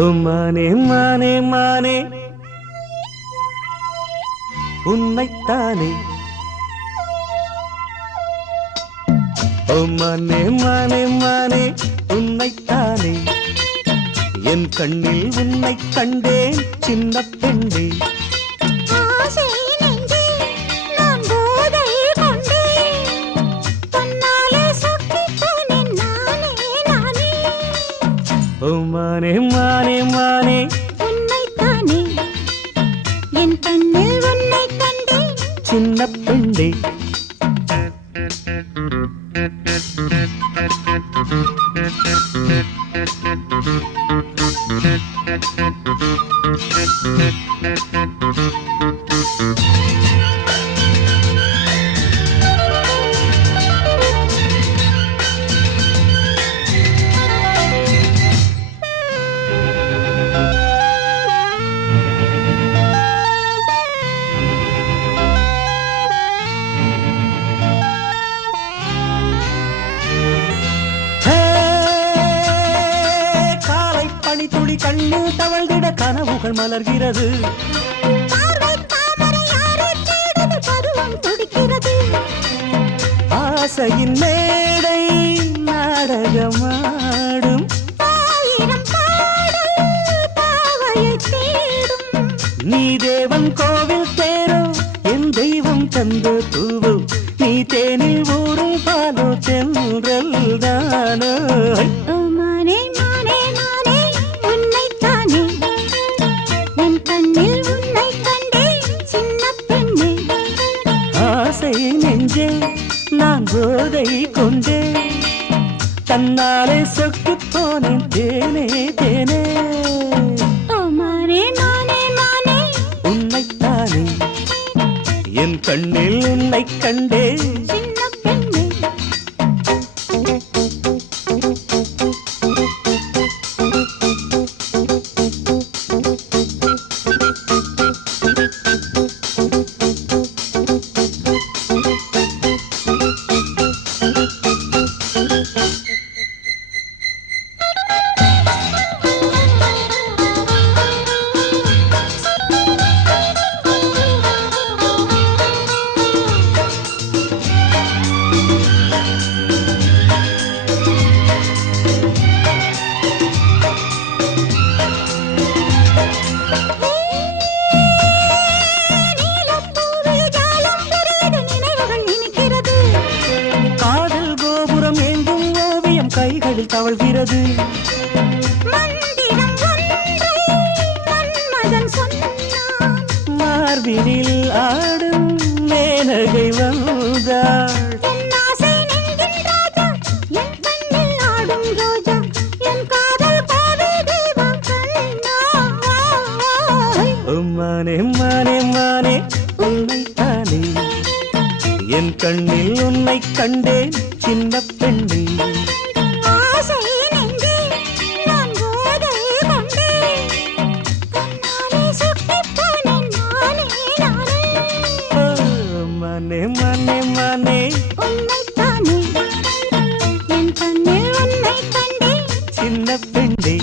ஓ மானே மானே மானே உன்னைத்தானே. ஓ மானே மானே மானே உன்னைத்தானே. என் கண்ணில் உன்னை கண்டேன் சின்ன பெண்ணே. ஓ மானே மானே மானே உன்னைத்தானே. என் கண்ணில் உன்னை கண்டேன் சின்ன பெண்ணே. துளி கண்ணு தவழ்ந்திட கனவுகள் மலர்கிறது. ஆசையின் மேடை நாடகமாடும். நீ தேவன் கோவில் தேரோ என் தெய்வம் தந்த தூவோ. நீ தேனில் ஊரும் பாலோ தென்றல் தானோ. நெஞ்சே நான் போதை கொண்டே தன்னாலே சொக்கு போனேன் தேனே தேனே. உன்னைத்தானே என் கண்ணில் உன்னை கண்டே. கைகளில் தவழ்கிறது. மார்பினில் ஆடும் மேனகை வந்தாள். மானே மானே மானே உன்னைத்தானே. என் கண்ணில் உன்னை கண்டேன் சின்ன பெண்ணே. மானே மானே மானே உன்னைத்தானே. என் கண்ணில் உன்னை கண்டேன் சின்ன பெண்ணே.